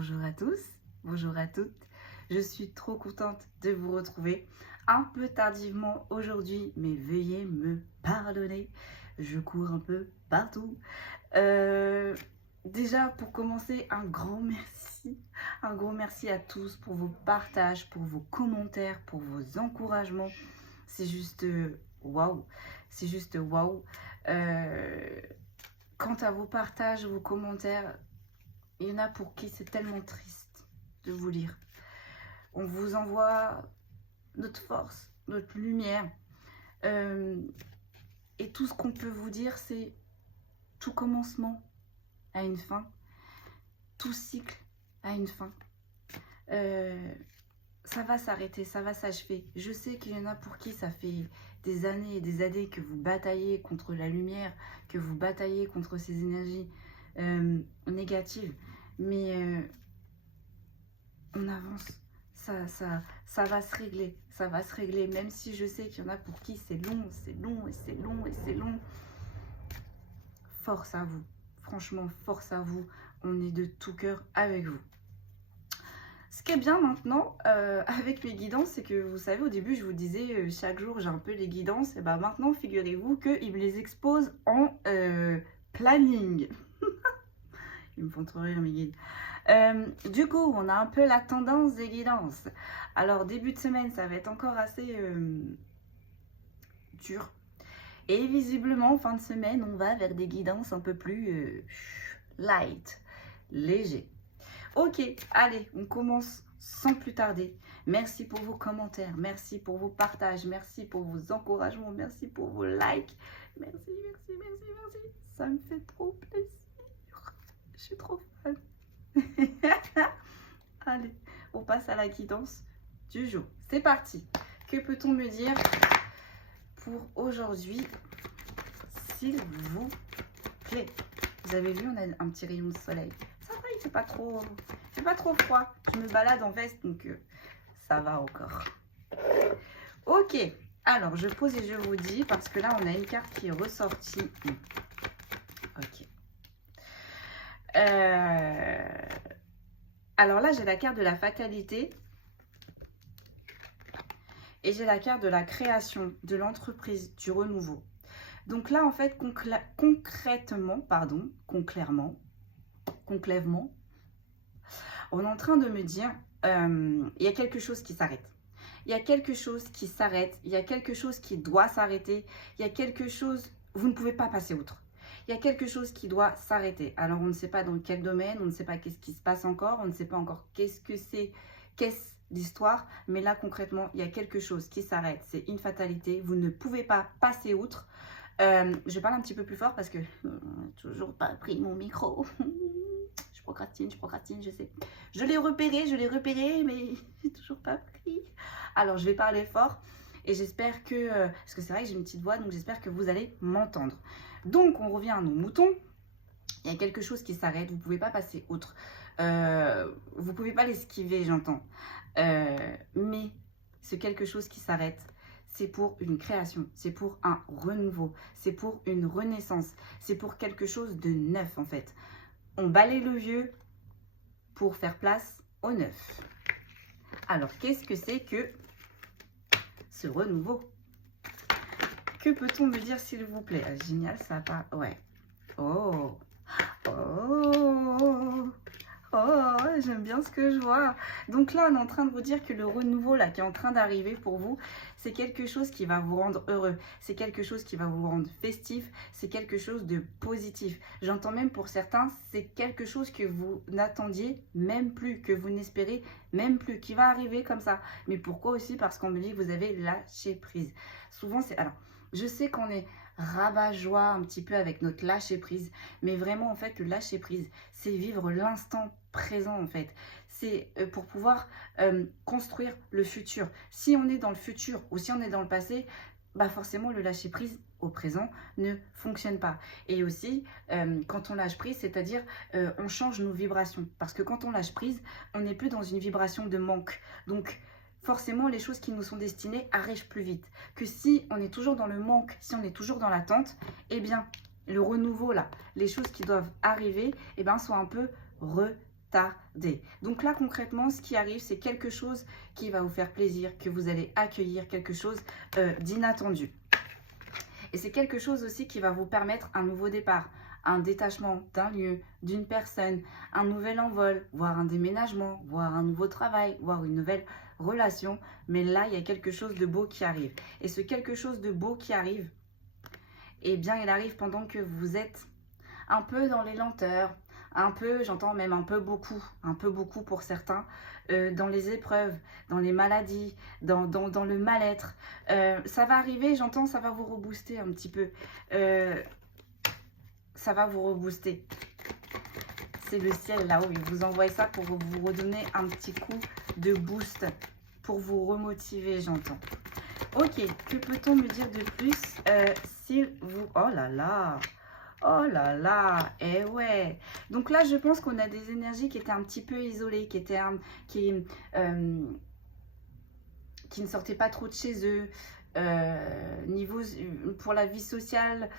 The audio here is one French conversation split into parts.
Bonjour à tous, bonjour à toutes. Je suis trop contente de vous retrouver un peu tardivement aujourd'hui, mais veuillez me pardonner. Je cours un peu partout. Déjà, pour commencer, un grand merci. Un grand merci à tous pour vos partages, pour vos commentaires, pour vos encouragements. C'est juste waouh. C'est juste waouh. Quant à vos partages, vos commentaires, il y en a pour qui c'est tellement triste de vous lire. On vous envoie notre force, notre lumière. Et tout ce qu'on peut vous dire, c'est tout commencement a une fin. Tout cycle a une fin. Ça va s'arrêter, ça va s'achever. Je sais qu'il y en a pour qui ça fait des années et des années que vous bataillez contre la lumière, que vous bataillez contre ces énergies négatives. Mais on avance, ça va se régler, ça va se régler, même si je sais qu'il y en a pour qui c'est long, c'est long, et c'est long, et c'est long. Force à vous, franchement, force à vous, on est de tout cœur avec vous. Ce qui est bien maintenant avec mes guidances, c'est que vous savez, au début, je vous disais, chaque jour, j'ai un peu les guidances, et ben maintenant, figurez-vous qu'ils me les exposent en planning. Ils me font trop rire, mes guides. Du coup, on a un peu la tendance des guidances. Alors, début de semaine, ça va être encore assez dur. Et visiblement, fin de semaine, on va vers des guidances un peu plus light, léger. Ok, allez, on commence sans plus tarder. Merci pour vos commentaires, merci pour vos partages, merci pour vos encouragements, merci pour vos likes. Merci, merci, merci, merci. Ça me fait trop plaisir. Je suis trop fan. Allez, on passe à la guidance du jour. C'est parti. Que peut-on me dire pour aujourd'hui, s'il vous plaît? Vous avez vu, on a un petit rayon de soleil. Ça va, il fait pas trop froid. Je me balade en veste, donc ça va encore. Ok, alors je pose et je vous dis, parce que là, on a une carte qui est ressortie. Ok. Alors là, j'ai la carte de la fatalité. Et j'ai la carte de la création, de l'entreprise, du renouveau. Donc là, en fait, concrètement, on est en train de me dire, il y a quelque chose qui s'arrête. Il y a quelque chose qui s'arrête, il y a quelque chose qui doit s'arrêter, il y a quelque chose, vous ne pouvez pas passer outre. Il y a quelque chose qui doit s'arrêter. Alors, on ne sait pas dans quel domaine, on ne sait pas qu'est-ce qui se passe encore, on ne sait pas encore qu'est-ce que c'est, qu'est-ce l'histoire, mais là, concrètement, il y a quelque chose qui s'arrête. C'est une fatalité, vous ne pouvez pas passer outre. Je parle un petit peu plus fort parce que toujours pas pris mon micro. Je procrastine, je sais. Je l'ai repéré, mais j'ai toujours pas pris. Alors, je vais parler fort et j'espère que... parce que c'est vrai que j'ai une petite voix, donc j'espère que vous allez m'entendre. Donc, on revient à nos moutons. Il y a quelque chose qui s'arrête, vous ne pouvez pas passer outre. Vous ne pouvez pas l'esquiver, j'entends. Mais c'est quelque chose qui s'arrête. C'est pour une création, c'est pour un renouveau, c'est pour une renaissance, c'est pour quelque chose de neuf en fait. On balaye le vieux pour faire place au neuf. Alors, qu'est-ce que c'est que ce renouveau? Que peut-on me dire s'il vous plaît? Ah, génial, ça part. Ouais. Oh. Oh. Oh, j'aime bien ce que je vois. Donc là, on est en train de vous dire que le renouveau là qui est en train d'arriver pour vous, c'est quelque chose qui va vous rendre heureux. C'est quelque chose qui va vous rendre festif. C'est quelque chose de positif. J'entends même pour certains, c'est quelque chose que vous n'attendiez même plus, que vous n'espérez même plus, qui va arriver comme ça. Mais pourquoi aussi? Parce qu'on me dit que vous avez lâché prise. Souvent, c'est... Alors, je sais qu'on est rabat-joie un petit peu avec notre lâcher prise, mais vraiment en fait le lâcher prise, c'est vivre l'instant présent en fait. C'est pour pouvoir construire le futur. Si on est dans le futur ou si on est dans le passé, bah forcément le lâcher prise au présent ne fonctionne pas. Et aussi quand on lâche prise, c'est-à-dire on change nos vibrations, parce que quand on lâche prise, on n'est plus dans une vibration de manque. Donc forcément, les choses qui nous sont destinées arrivent plus vite. Que si on est toujours dans le manque, si on est toujours dans l'attente, eh bien, le renouveau, là, les choses qui doivent arriver, eh bien, sont un peu tarder. Donc là, concrètement, ce qui arrive, c'est quelque chose qui va vous faire plaisir, que vous allez accueillir, quelque chose d'inattendu. Et c'est quelque chose aussi qui va vous permettre un nouveau départ, un détachement d'un lieu, d'une personne, un nouvel envol, voire un déménagement, voire un nouveau travail, voire une nouvelle relation. Mais là, il y a quelque chose de beau qui arrive. Et ce quelque chose de beau qui arrive, eh bien, il arrive pendant que vous êtes un peu dans les lenteurs, un peu, j'entends même un peu beaucoup pour certains, dans les épreuves, dans les maladies, dans le mal-être. Ça va arriver, j'entends, ça va vous rebooster un petit peu. Ça va vous rebooster. C'est le ciel là-haut, il vous envoie ça pour vous redonner un petit coup de boost, pour vous remotiver, j'entends. Ok, que peut-on me dire de plus s'il vous... Oh là là! Oh là là, eh ouais. Donc là, je pense qu'on a des énergies qui étaient un petit peu isolées, qui ne sortaient pas trop de chez eux. Pour la vie sociale,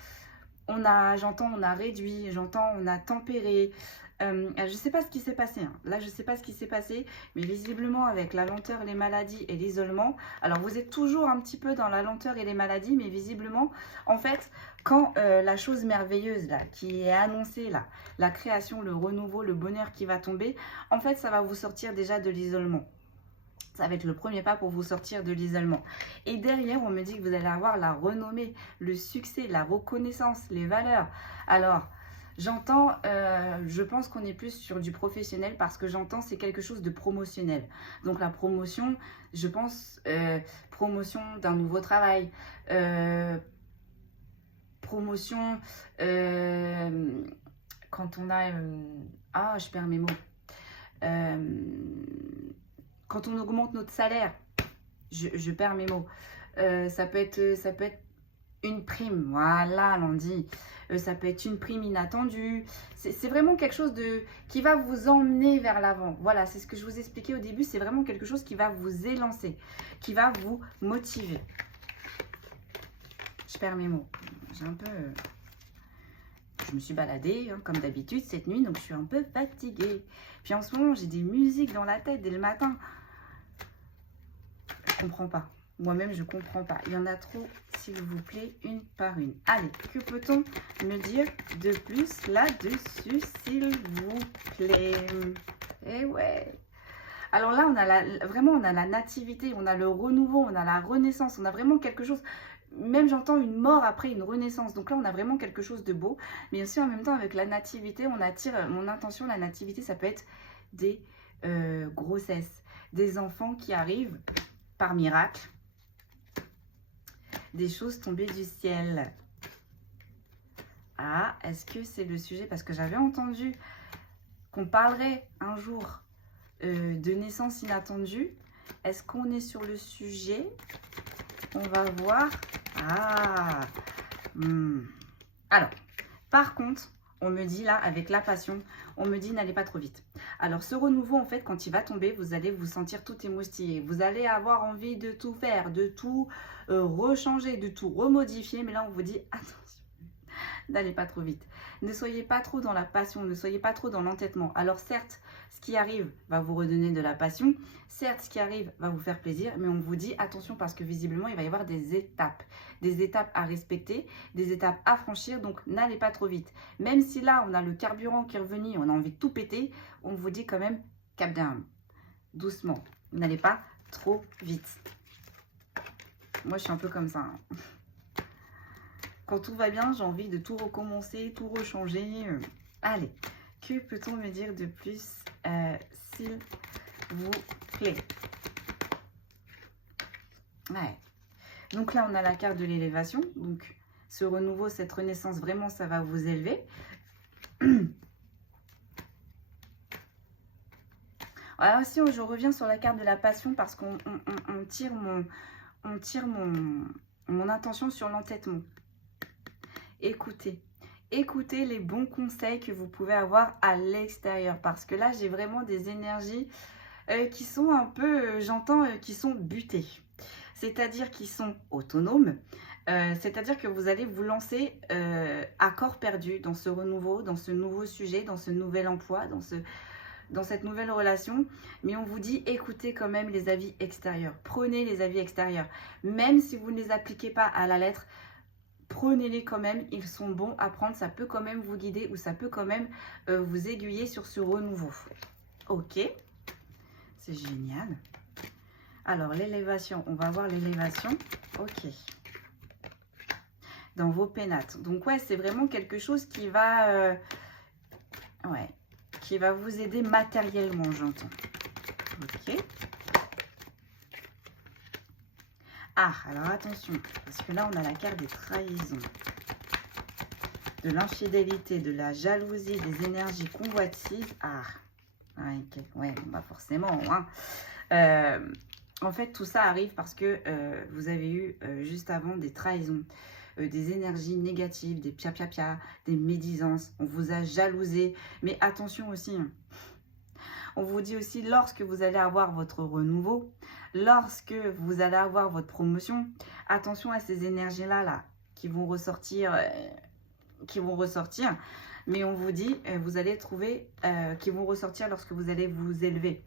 on a réduit, on a tempéré. Je ne sais pas ce qui s'est passé. Hein. Là, je ne sais pas ce qui s'est passé, mais visiblement, avec la lenteur, les maladies et l'isolement, alors vous êtes toujours un petit peu dans la lenteur et les maladies, mais visiblement, en fait, quand la chose merveilleuse, là, qui est annoncée, là, la création, le renouveau, le bonheur qui va tomber, en fait, ça va vous sortir déjà de l'isolement. Ça va être le premier pas pour vous sortir de l'isolement. Et derrière, on me dit que vous allez avoir la renommée, le succès, la reconnaissance, les valeurs. Alors... J'entends, je pense qu'on est plus sur du professionnel parce que j'entends c'est quelque chose de promotionnel. Donc la promotion, je pense, promotion d'un nouveau travail, promotion quand on a... ah, je perds mes mots. Quand on augmente notre salaire, je perds mes mots. Ça peut être une prime, voilà, l'on dit. Ça peut être une prime inattendue. C'est vraiment quelque chose qui va vous emmener vers l'avant. Voilà, c'est ce que je vous expliquais au début. C'est vraiment quelque chose qui va vous élancer, qui va vous motiver. Je perds mes mots. J'ai un peu... Je me suis baladée, hein, comme d'habitude, cette nuit, donc je suis un peu fatiguée. Puis en ce moment, j'ai des musiques dans la tête dès le matin. Je comprends pas. Moi-même, je comprends pas. Il y en a trop, s'il vous plaît, une par une. Allez, que peut-on me dire de plus là-dessus, s'il vous plaît? Eh ouais. Alors là, on a la nativité, on a le renouveau, on a la renaissance, on a vraiment quelque chose... Même j'entends une mort après une renaissance. Donc là, on a vraiment quelque chose de beau. Mais aussi, en même temps, avec la nativité, on attire... Mon intention, la nativité, ça peut être des grossesses, des enfants qui arrivent par miracle. Des choses tombées du ciel. Ah, est-ce que c'est le sujet? Parce que j'avais entendu qu'on parlerait un jour de naissance inattendue. Est-ce qu'on est sur le sujet? On va voir. Ah. Alors, par contre, on me dit là, avec la passion, on me dit n'allez pas trop vite. Alors, ce renouveau, en fait, quand il va tomber, vous allez vous sentir tout émoustillé. Vous allez avoir envie de tout faire, de tout rechanger, de tout remodifier. Mais là, on vous dit attention, n'allez pas trop vite. Ne soyez pas trop dans la passion, ne soyez pas trop dans l'entêtement. Alors, certes, ce qui arrive va vous redonner de la passion. Certes, ce qui arrive va vous faire plaisir, mais on vous dit attention parce que visiblement, il va y avoir des étapes à respecter, des étapes à franchir. Donc, n'allez pas trop vite. Même si là, on a le carburant qui est revenu, on a envie de tout péter, on vous dit quand même cap down, doucement. N'allez pas trop vite. Moi, je suis un peu comme ça. Hein. Quand tout va bien, j'ai envie de tout recommencer, tout rechanger. Allez, que peut-on me dire de plus, s'il vous plaît? Ouais. Donc là, on a la carte de l'élévation. Donc, ce renouveau, cette renaissance, vraiment, ça va vous élever. Alors aussi, je reviens sur la carte de la passion parce qu'on tire mon intention sur l'entêtement. Écoutez les bons conseils que vous pouvez avoir à l'extérieur. Parce que là, j'ai vraiment des énergies qui sont un peu, j'entends, qui sont butées. C'est-à-dire qui sont autonomes. C'est-à-dire que vous allez vous lancer à corps perdu dans ce renouveau, dans ce nouveau sujet, dans ce nouvel emploi, dans ce... dans cette nouvelle relation, mais on vous dit écoutez quand même les avis extérieurs. Prenez les avis extérieurs. Même si vous ne les appliquez pas à la lettre, prenez-les quand même. Ils sont bons à prendre. Ça peut quand même vous guider ou ça peut quand même vous aiguiller sur ce renouveau. Ok, c'est génial. Alors, l'élévation, on va voir l'élévation. Ok. Dans vos pénates. Donc, ouais, c'est vraiment quelque chose qui va... qui va vous aider matériellement, j'entends. Ok. Ah, alors attention, parce que là, on a la carte des trahisons, de l'infidélité, de la jalousie, des énergies convoitives. Ah, ouais, bah forcément, hein. En fait, tout ça arrive parce que vous avez eu juste avant des trahisons, des énergies négatives, des pia-pia-pia, des médisances. On vous a jalousé. Mais attention aussi, hein. On vous dit aussi, lorsque vous allez avoir votre renouveau, lorsque vous allez avoir votre promotion, attention à ces énergies-là qui vont ressortir, mais on vous dit, vous allez trouver, qui vont ressortir lorsque vous allez vous élever.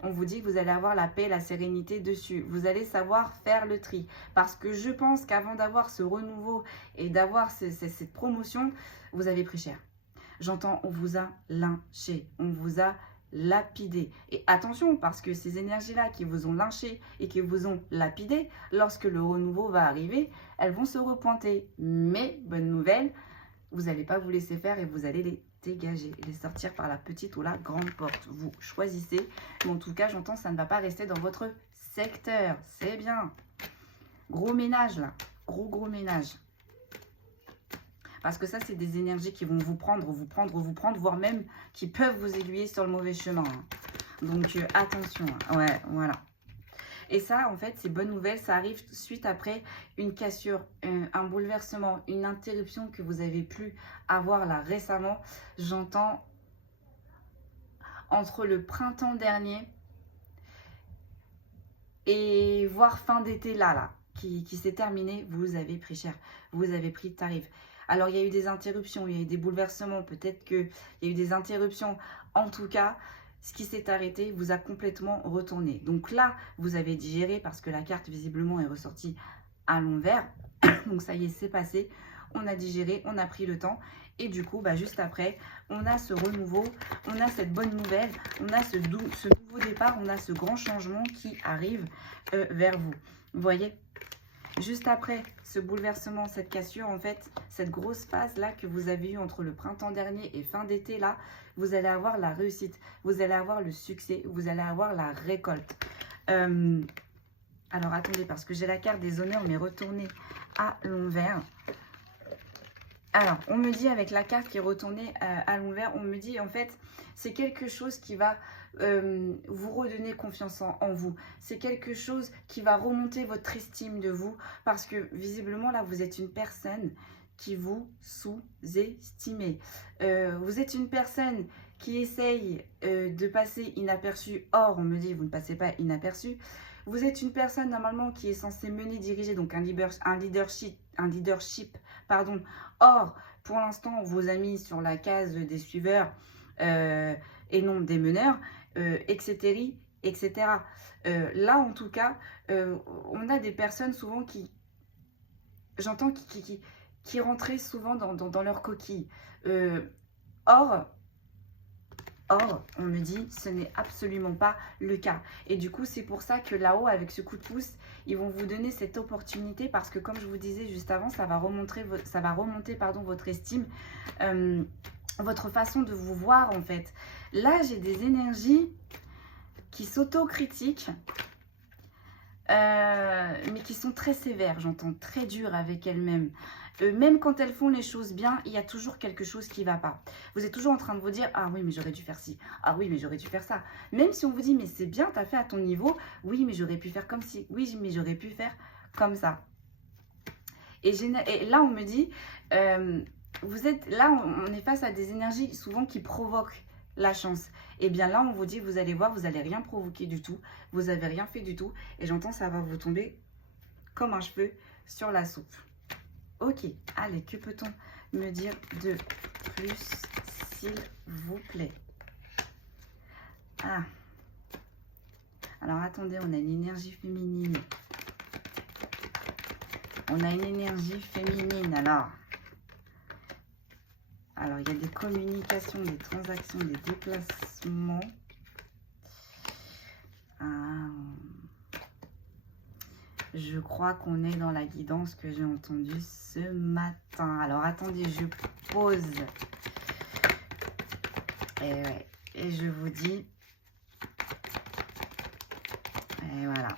On vous dit que vous allez avoir la paix, la sérénité dessus. Vous allez savoir faire le tri. Parce que je pense qu'avant d'avoir ce renouveau et d'avoir cette promotion, vous avez pris cher. J'entends, on vous a lynché. On vous a lapidé. Et attention, parce que ces énergies-là qui vous ont lynché et qui vous ont lapidé, lorsque le renouveau va arriver, elles vont se repointer. Mais, bonne nouvelle, vous n'allez pas vous laisser faire et vous allez les dégager, les sortir par la petite ou la grande porte. Vous choisissez. Mais en tout cas, j'entends, ça ne va pas rester dans votre secteur. C'est bien. Gros ménage, là. Gros ménage. Parce que ça, c'est des énergies qui vont vous prendre, voire même qui peuvent vous aiguiller sur le mauvais chemin. Donc, attention. Ouais, voilà. Et ça, en fait, c'est bonne nouvelle. Ça arrive suite après une cassure, un bouleversement, une interruption que vous avez pu avoir là récemment. J'entends entre le printemps dernier et voire fin d'été là, qui s'est terminé. Vous avez pris cher. Vous avez pris tarif. Alors, il y a eu des interruptions, il y a eu des bouleversements. Peut-être qu'il y a eu des interruptions. En tout cas, ce qui s'est arrêté vous a complètement retourné. Donc là, vous avez digéré parce que la carte, visiblement, est ressortie à l'envers. Donc ça y est, c'est passé. On a digéré, on a pris le temps. Et du coup, juste après, on a ce renouveau, on a cette bonne nouvelle, on a ce nouveau départ, on a ce grand changement qui arrive vers vous. Vous voyez ? Juste après ce bouleversement, cette cassure, en fait, cette grosse phase-là que vous avez eue entre le printemps dernier et fin d'été, là, vous allez avoir la réussite, vous allez avoir le succès, vous allez avoir la récolte. Alors, attendez, parce que j'ai la carte des honneurs, mais retournée à l'envers. Alors, on me dit, avec la carte qui est retournée à l'envers, on me dit, en fait, c'est quelque chose qui va vous redonner confiance en vous. C'est quelque chose qui va remonter votre estime de vous. Parce que, visiblement, là, vous êtes une personne qui vous sous-estimez. Vous êtes une personne qui essaye de passer inaperçue. Or, on me dit, vous ne passez pas inaperçu. Vous êtes une personne, normalement, qui est censée mener, diriger, donc un leadership, pardon. Or, pour l'instant, on vous a mis sur la case des suiveurs et non des meneurs, etc. etc. Là, en tout cas, on a des personnes souvent qui, j'entends, qui rentraient souvent dans leur coquille. Or, on me dit, ce n'est absolument pas le cas. Et du coup, c'est pour ça que là-haut, avec ce coup de pouce, ils vont vous donner cette opportunité parce que, comme je vous disais juste avant, ça va remonter votre estime, votre façon de vous voir, en fait. Là, j'ai des énergies qui s'autocritiquent, mais qui sont très sévères, j'entends, très dures avec elles-mêmes. Même quand elles font les choses bien, il y a toujours quelque chose qui ne va pas. Vous êtes toujours en train de vous dire, ah oui, mais j'aurais dû faire ci. Ah oui, mais j'aurais dû faire ça. Même si on vous dit, mais c'est bien, tu as fait à ton niveau. Oui, mais j'aurais pu faire comme ci. Oui, mais j'aurais pu faire comme ça. Et là, on me dit, on est face à des énergies souvent qui provoquent la chance. Et bien là, on vous dit, vous allez voir, vous n'allez rien provoquer du tout. Vous n'avez rien fait du tout. Et j'entends, ça va vous tomber comme un cheveu sur la soupe. Ok, allez, que peut-on me dire de plus, s'il vous plaît? Ah. Alors, attendez, on a une énergie féminine. On a une énergie féminine, alors, il y a des communications, des transactions, des déplacements. Je crois qu'on est dans la guidance que j'ai entendue ce matin. Alors, attendez, je pose. Et je vous dis. Et voilà,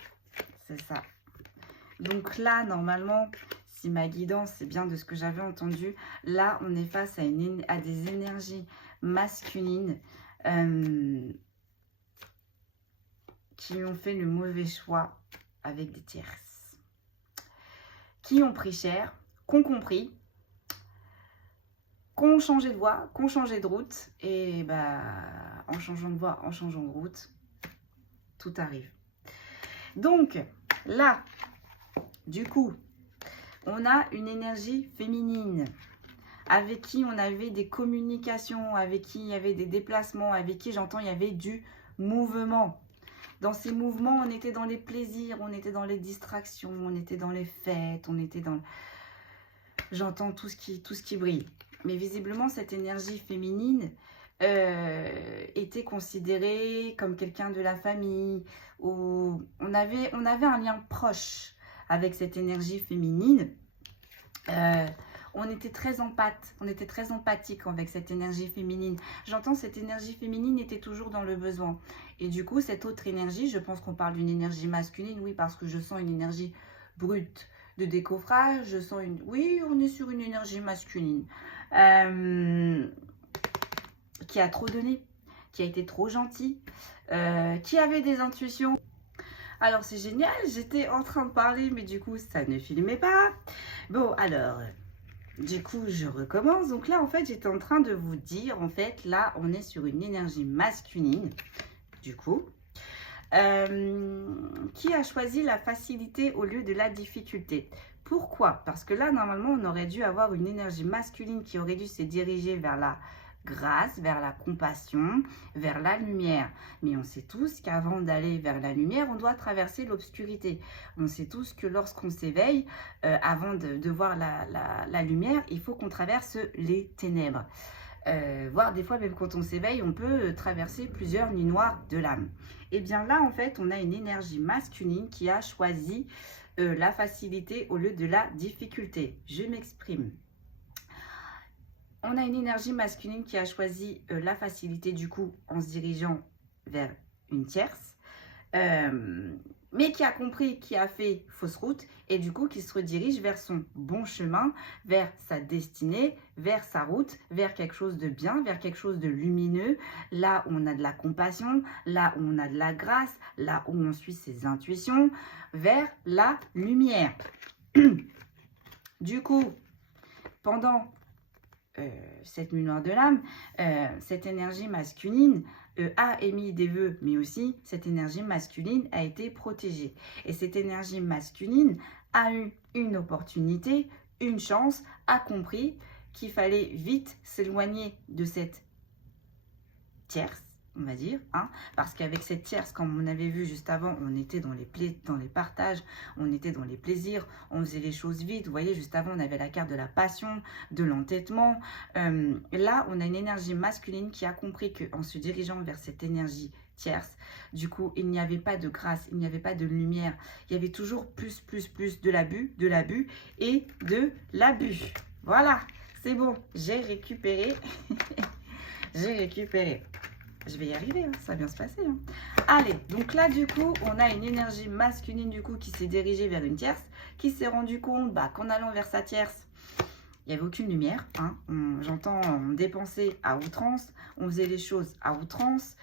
c'est ça. Donc là, normalement, si ma guidance, c'est bien de ce que j'avais entendu, là, on est face à des énergies masculines qui ont fait le mauvais choix avec des tierces. Qui ont pris cher, qu'ont compris, qu'ont changé de voie, qu'ont changé de route. Et bah, en changeant de voie, en changeant de route, tout arrive. Donc, là, du coup, on a une énergie féminine avec qui on avait des communications, avec qui il y avait des déplacements, avec qui, j'entends, il y avait du mouvement. Dans ces mouvements, on était dans les plaisirs, on était dans les distractions, on était dans les fêtes, on était dans... J'entends tout ce qui brille. Mais visiblement, cette énergie féminine était considérée comme quelqu'un de la famille. Où on avait un lien proche avec cette énergie féminine. On était très empathique avec cette énergie féminine. J'entends cette énergie féminine était toujours dans le besoin. Et du coup, cette autre énergie, je pense qu'on parle d'une énergie masculine, oui, parce que je sens une énergie brute de décoffrage. Je sens une... Oui, on est sur une énergie masculine qui a trop donné, qui a été trop gentil, qui avait des intuitions. Alors, c'est génial, j'étais en train de parler, mais du coup, ça ne filmait pas. Bon, alors... Du coup, je recommence. Donc là, en fait, j'étais en train de vous dire, en fait, là, on est sur une énergie masculine, du coup, qui a choisi la facilité au lieu de la difficulté. Pourquoi? Parce que là, normalement, on aurait dû avoir une énergie masculine qui aurait dû se diriger vers la grâce, vers la compassion, vers la lumière. Mais on sait tous qu'avant d'aller vers la lumière, on doit traverser l'obscurité. On sait tous que lorsqu'on s'éveille, avant de voir la lumière, il faut qu'on traverse les ténèbres. Voire des fois, même quand on s'éveille, on peut traverser plusieurs nuits noires de l'âme. Et bien là, en fait, on a une énergie masculine qui a choisi la facilité au lieu de la difficulté. Je m'exprime. On a une énergie masculine qui a choisi la facilité, du coup, en se dirigeant vers une tierce, mais qui a compris, qui a fait fausse route, et du coup, qui se redirige vers son bon chemin, vers sa destinée, vers sa route, vers quelque chose de bien, vers quelque chose de lumineux, là où on a de la compassion, là où on a de la grâce, là où on suit ses intuitions, vers la lumière. Du coup, pendant cette nuit noire de l'âme, cette énergie masculine a émis des vœux, mais aussi cette énergie masculine a été protégée. Et cette énergie masculine a eu une opportunité, une chance, a compris qu'il fallait vite s'éloigner de cette tierce, on va dire, hein, parce qu'avec cette tierce, comme on avait vu juste avant, on était dans les partages, on était dans les plaisirs, on faisait les choses vite. Vous voyez, juste avant, on avait la carte de la passion, de l'entêtement. Là, on a une énergie masculine qui a compris qu'en se dirigeant vers cette énergie tierce, du coup, il n'y avait pas de grâce, il n'y avait pas de lumière. Il y avait toujours plus de l'abus et de l'abus. Voilà, c'est bon, j'ai récupéré. J'ai récupéré. Je vais y arriver, hein, ça va bien se passer. Hein. Allez, donc là, du coup, on a une énergie masculine, du coup, qui s'est dirigée vers une tierce, qui s'est rendu compte qu'en allant vers sa tierce, il n'y avait aucune lumière. Hein. J'entends, on dépensait à outrance, on faisait les choses à outrance.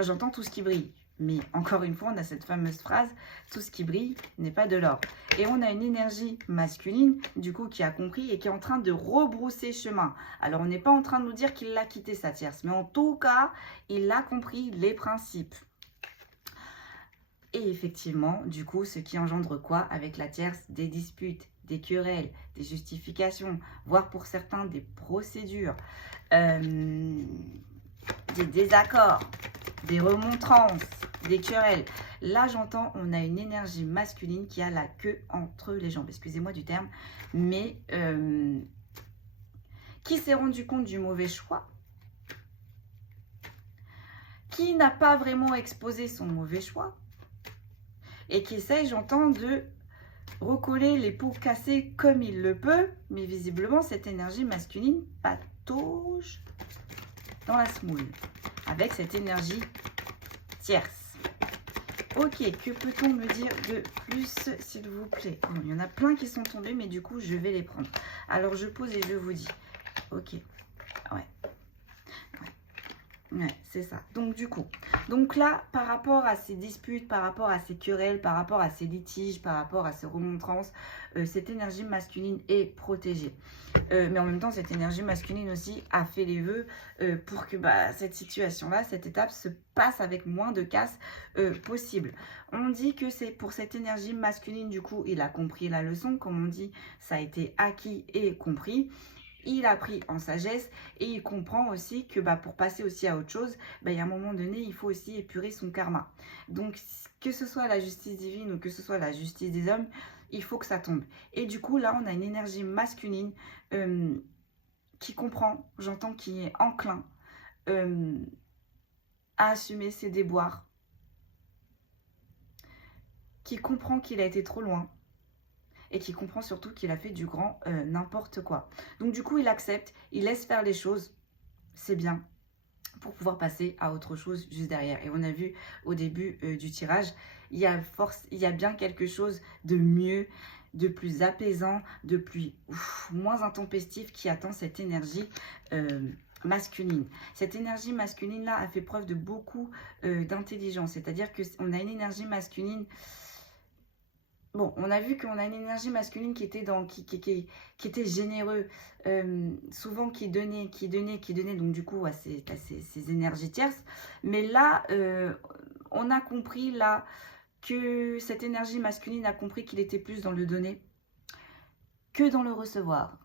J'entends tout ce qui brille. Mais encore une fois, on a cette fameuse phrase, tout ce qui brille n'est pas de l'or. Et on a une énergie masculine, du coup, qui a compris et qui est en train de rebrousser chemin. Alors, on n'est pas en train de nous dire qu'il a quitté sa tierce, mais en tout cas, il a compris les principes. Et effectivement, du coup, ce qui engendre quoi avec la tierce? Des disputes, des querelles, des justifications, voire pour certains, des procédures. des désaccords, des remontrances, des querelles. Là, j'entends, on a une énergie masculine qui a la queue entre les jambes. Excusez-moi du terme, mais qui s'est rendu compte du mauvais choix, qui n'a pas vraiment exposé son mauvais choix et qui essaye, j'entends, de recoller les pots cassés comme il le peut, mais visiblement, cette énergie masculine patauge dans la semoule avec cette énergie tierce. Ok, que peut-on me dire de plus, s'il vous plaît? Bon, il y en a plein qui sont tombés, mais du coup, je vais les prendre. Alors, je pose et je vous dis. Ok, ouais. Ouais, c'est ça. Donc, du coup, donc là, par rapport à ces disputes, par rapport à ces querelles, par rapport à ces litiges, par rapport à ces remontrances, cette énergie masculine est protégée. Mais en même temps, cette énergie masculine aussi a fait les vœux pour que cette situation-là, cette étape se passe avec moins de casse possible. On dit que c'est pour cette énergie masculine, du coup, il a compris la leçon. Comme on dit, ça a été acquis et compris. Il a pris en sagesse et il comprend aussi que pour passer aussi à autre chose, il y a un moment donné, il faut aussi épurer son karma. Donc, que ce soit la justice divine ou que ce soit la justice des hommes, il faut que ça tombe. Et du coup, là, on a une énergie masculine qui comprend, j'entends, qui est enclin à assumer ses déboires, qui comprend qu'il a été trop loin, et qui comprend surtout qu'il a fait du grand n'importe quoi. Donc du coup, il accepte, il laisse faire les choses, c'est bien, pour pouvoir passer à autre chose juste derrière. Et on a vu au début du tirage, il y a bien quelque chose de mieux, de plus apaisant, de plus moins intempestif qui attend cette énergie masculine. Cette énergie masculine-là a fait preuve de beaucoup d'intelligence, c'est-à-dire qu'on a une énergie masculine. Bon, on a vu qu'on a une énergie masculine qui était, qui était généreux, souvent qui donnait, donc du coup, à ces énergies tierces. Mais là, on a compris là que cette énergie masculine a compris qu'il était plus dans le donner que dans le recevoir.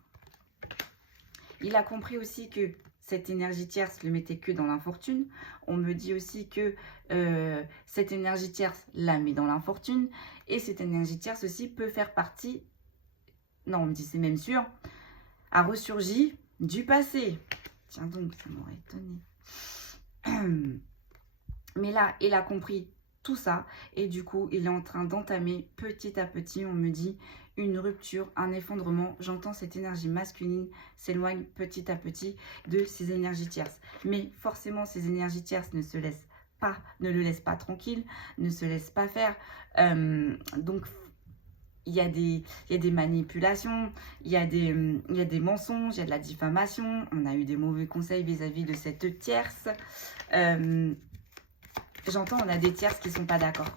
Il a compris aussi que cette énergie tierce le mettait que dans l'infortune. On me dit aussi que cette énergie tierce la met dans l'infortune. Et cette énergie tierce aussi peut faire partie, non, on me dit c'est même sûr, a ressurgi du passé. Tiens donc, ça m'aurait étonné. Mais là, il a compris tout ça. Et du coup, il est en train d'entamer petit à petit, on me dit, une rupture, un effondrement. J'entends cette énergie masculine s'éloigne petit à petit de ces énergies tierces. Mais forcément, ces énergies tierces ne le laissent pas tranquille, ne se laissent pas faire. Donc, il y a des manipulations, il y a des mensonges, il y a de la diffamation. On a eu des mauvais conseils vis-à-vis de cette tierce. J'entends, on a des tierces qui ne sont pas d'accord.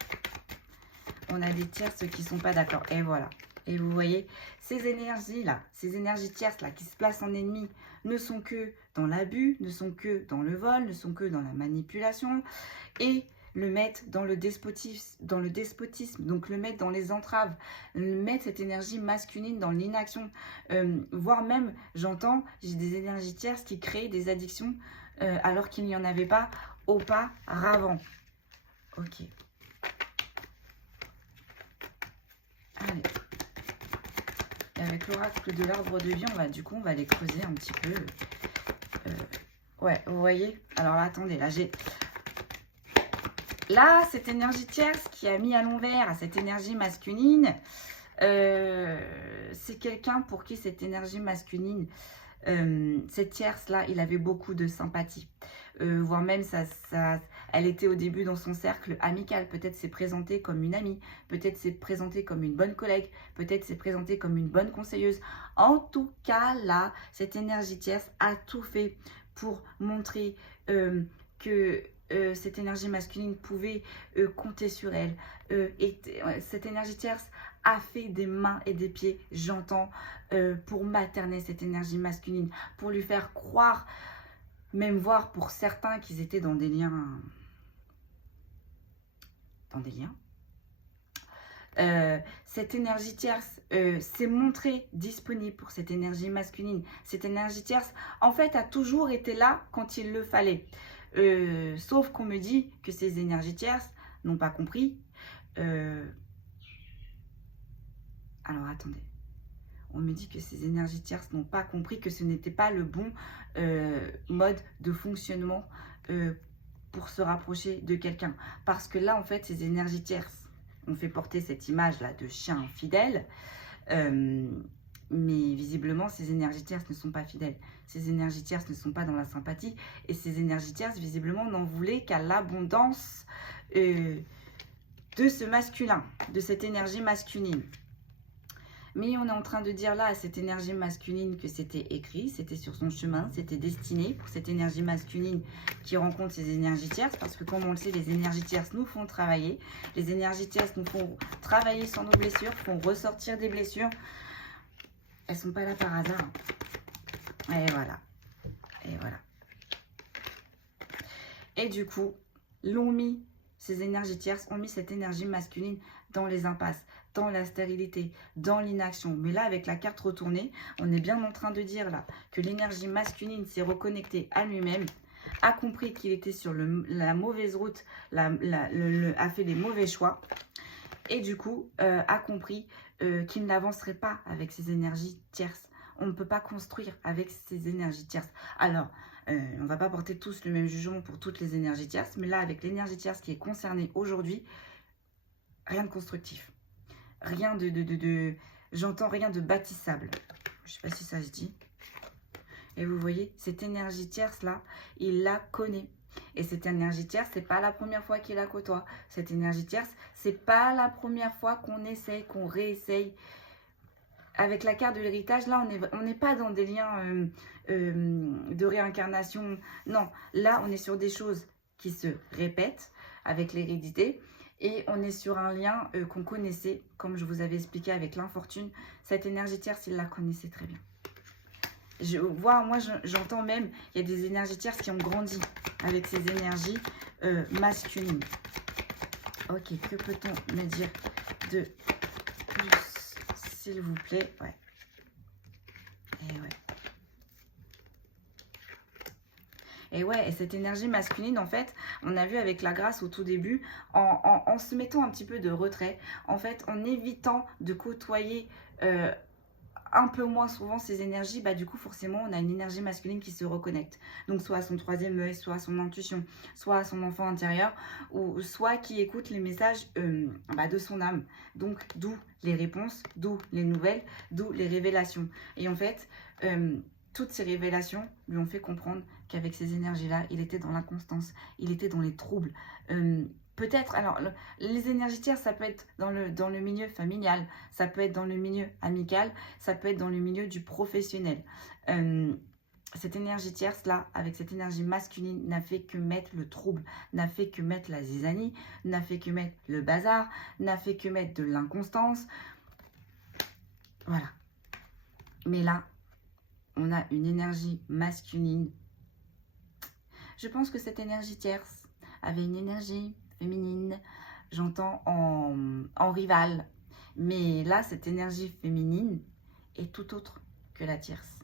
On a des tierces qui ne sont pas d'accord. Et voilà. Et vous voyez, ces énergies-là, ces énergies tierces-là qui se placent en ennemi ne sont que dans l'abus, ne sont que dans le vol, ne sont que dans la manipulation. Et le mettre dans le despotisme, donc le mettre dans les entraves, mettre cette énergie masculine dans l'inaction, voire même, j'entends, j'ai des énergies tierces qui créent des addictions alors qu'il n'y en avait pas auparavant. Ok. Allez. Et avec l'oracle de l'arbre de vie, on va les creuser un petit peu. Ouais, vous voyez. Alors là, attendez, là j'ai... Là, cette énergie tierce qui a mis à l'envers à cette énergie masculine, c'est quelqu'un pour qui cette énergie masculine, cette tierce-là, il avait beaucoup de sympathie. Voire même, elle était au début dans son cercle amical. Peut-être s'est présentée comme une amie, peut-être s'est présentée comme une bonne collègue, peut-être s'est présentée comme une bonne conseilleuse. En tout cas, là, cette énergie tierce a tout fait pour montrer que... cette énergie masculine pouvait compter sur elle. Cette énergie tierce a fait des mains et des pieds, j'entends, pour materner cette énergie masculine, pour lui faire croire, même voir pour certains qu'ils étaient dans des liens. Cette énergie tierce s'est montrée disponible pour cette énergie masculine. Cette énergie tierce, en fait, a toujours été là quand il le fallait. Sauf qu'on me dit que ces énergies tierces n'ont pas compris. Alors, attendez. On me dit que ces énergies tierces n'ont pas compris que ce n'était pas le bon mode de fonctionnement pour se rapprocher de quelqu'un. Parce que là, en fait, ces énergies tierces ont fait porter cette image-là de chien fidèle. Mais visiblement, ces énergies tierces ne sont pas fidèles. Ces énergies tierces ne sont pas dans la sympathie. Et ces énergies tierces, visiblement, n'en voulaient qu'à l'abondance de ce masculin, de cette énergie masculine. Mais on est en train de dire là à cette énergie masculine que c'était écrit, c'était sur son chemin, c'était destiné pour cette énergie masculine qui rencontre ces énergies tierces. Parce que comme on le sait, les énergies tierces nous font travailler. Les énergies tierces nous font travailler sur nos blessures, font ressortir des blessures. Elles ne sont pas là par hasard. Et voilà. Et voilà. Et du coup, ces énergies tierces ont mis cette énergie masculine dans les impasses, dans la stérilité, dans l'inaction. Mais là, avec la carte retournée, on est bien en train de dire là que l'énergie masculine s'est reconnectée à lui-même, a compris qu'il était sur la mauvaise route, a fait les mauvais choix. Et du coup, a compris qu'il n'avancerait pas avec ces énergies tierces. On ne peut pas construire avec ces énergies tierces. Alors, on ne va pas porter tous le même jugement pour toutes les énergies tierces, mais là, avec l'énergie tierce qui est concernée aujourd'hui, rien de constructif. Rien j'entends rien de bâtissable. Je ne sais pas si ça se dit. Et vous voyez, cette énergie tierce-là, il la connaît. Et cette énergie tierce, c'est pas la première fois qu'il la côtoie. Cette énergie tierce, c'est pas la première fois qu'on essaye, qu'on réessaye. Avec la carte de l'héritage, là, on n'est pas dans des liens de réincarnation. Non, là, on est sur des choses qui se répètent avec l'hérédité. Et on est sur un lien qu'on connaissait, comme je vous avais expliqué avec l'infortune. Cette énergie tierce, il la connaissait très bien. Moi, j'entends même, il y a des énergies tierces qui ont grandi avec ces énergies masculines. Ok, que peut-on me dire de plus, s'il vous plaît? Ouais. Et ouais. Et ouais, et cette énergie masculine, en fait, on a vu avec la grâce au tout début, en se mettant un petit peu de retrait, en fait, en évitant de côtoyer un peu moins souvent ces énergies, bah du coup forcément on a une énergie masculine qui se reconnecte. Donc soit à son troisième œil, soit à son intuition, soit à son enfant intérieur, ou soit qui écoute les messages de son âme. Donc d'où les réponses, d'où les nouvelles, d'où les révélations. Et en fait, toutes ces révélations lui ont fait comprendre qu'avec ces énergies-là, il était dans l'inconstance, il était dans les troubles. Peut-être, alors, les énergies tierces, ça peut être dans le milieu familial, ça peut être dans le milieu amical, ça peut être dans le milieu du professionnel. Cette énergie tierce-là, avec cette énergie masculine, n'a fait que mettre le trouble, n'a fait que mettre la zizanie, n'a fait que mettre le bazar, n'a fait que mettre de l'inconstance. Voilà. Mais là, on a une énergie masculine. Je pense que cette énergie tierce avait une énergie féminine, j'entends en rival. Mais là, cette énergie féminine est tout autre que la tierce.